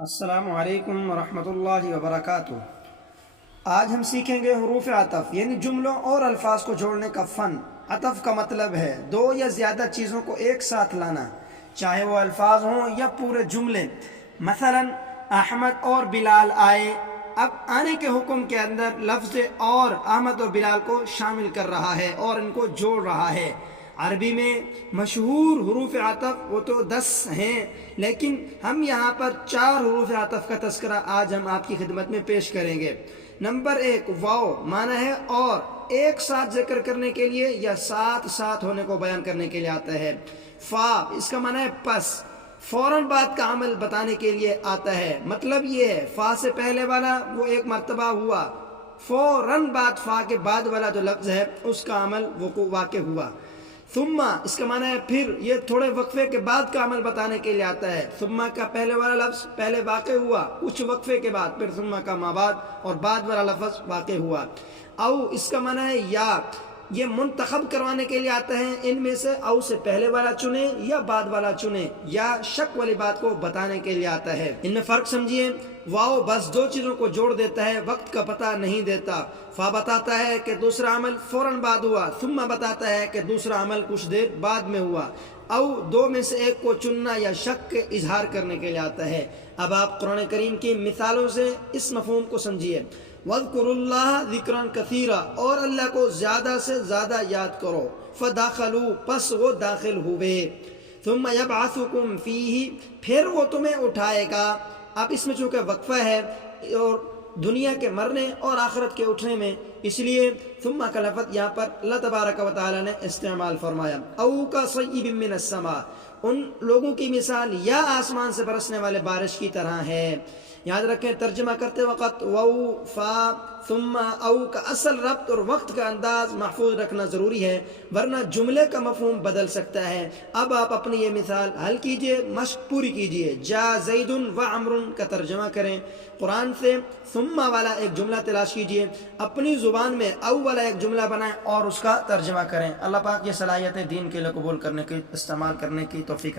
السلام علیکم ورحمۃ اللہ وبرکاتہ۔ آج ہم سیکھیں گے حروف عطف یعنی جملوں اور الفاظ کو جوڑنے کا فن۔ عطف کا مطلب ہے دو یا زیادہ چیزوں کو ایک ساتھ لانا، چاہے وہ الفاظ ہوں یا پورے جملے۔ مثلا احمد اور بلال آئے، اب آنے کے حکم کے اندر لفظ اور احمد اور بلال کو شامل کر رہا ہے اور ان کو جوڑ رہا ہے۔ عربی میں مشہور حروف عطف وہ تو 10 ہیں، لیکن ہم یہاں پر 4 حروف عطف کا تذکرہ آج ہم آپ کی خدمت میں پیش کریں گے۔ نمبر 1 واو، معنی ہے اور، ایک ساتھ ذکر کرنے کے لیے یا ساتھ ساتھ ہونے کو بیان کرنے کے لیے آتا ہے۔ فا، اس کا معنی ہے پس، فوراً بات کا عمل بتانے کے لیے آتا ہے۔ مطلب یہ ہے فا سے پہلے والا وہ ایک مرتبہ ہوا، فوراً بعد فا کے بعد والا جو لفظ ہے اس کا عمل واقع ہوا۔ ثم، اس کا معنی ہے پھر، یہ تھوڑے وقفے کے بعد کا عمل بتانے کے لیے آتا ہے۔ ثم کا پہلے والا لفظ پہلے واقع ہوا کچھ وقفے کے بعد، پھر ثم کا ما بعد اور بعد والا لفظ واقع ہوا۔ او، اس کا معنی ہے یا، یہ منتخب کروانے کے لیے آتا ہے، ان میں سے او سے پہلے والا چنیں یا بعد والا چنیں، یا شک والی بات کو بتانے کے لیے آتا ہے۔ ان میں فرق سمجھیے۔ واو بس 2 چیزوں کو جوڑ دیتا ہے، وقت کا پتہ نہیں دیتا۔ فا بتاتا ہے کہ دوسرا عمل فوراً بعد ہوا، ثم بتاتا ہے کہ دوسرا عمل کچھ دیر بعد میں ہوا۔ او 2 میں سے ایک کو چننا یا شک کے اظہار کرنے کے لیے آتا ہے۔ اب آپ قرآن کریم کی مثالوں سے اس مفہوم کو سمجھیے۔ وَاذْكُرُوا اللَّهَ ذِكْرًا كَثِيرًا، اور اللہ کو زیادہ سے زیادہ یاد کرو۔ فَدَخَلُوا، پس وہ داخل ہوئے۔ ثُمَّ يَبْعَثُكُمْ فِيهِ، پھر وہ تمہیں اٹھائے گا۔ اب اس میں چونکہ وقفہ ہے اور دنیا کے مرنے اور آخرت کے اٹھنے میں، اس لیے ثم کا لفظ یہاں پر اللہ تبارک و تعالی نے استعمال فرمایا۔ او کا صیب من السماء، ان لوگوں کی مثال یا آسمان سے برسنے والے بارش کی طرح ہے۔ یاد رکھیں ترجمہ کرتے وقت واو، فا، ثم، او کا اصل ربط اور وقت کا انداز محفوظ رکھنا ضروری ہے، ورنہ جملے کا مفہوم بدل سکتا ہے۔ اب آپ اپنی یہ مثال حل کیجئے، مشق پوری کیجئے۔ جا زید و عمر کا ترجمہ کریں، قرآن سے ثم والا ایک جملہ تلاش کیجئے، اپنی زبان میں او والا ایک جملہ بنائیں اور اس کا ترجمہ کریں۔ اللہ پاک یہ صلاحیت دین کے لیے قبول کرنے کی، استعمال کرنے کی توفیق عطا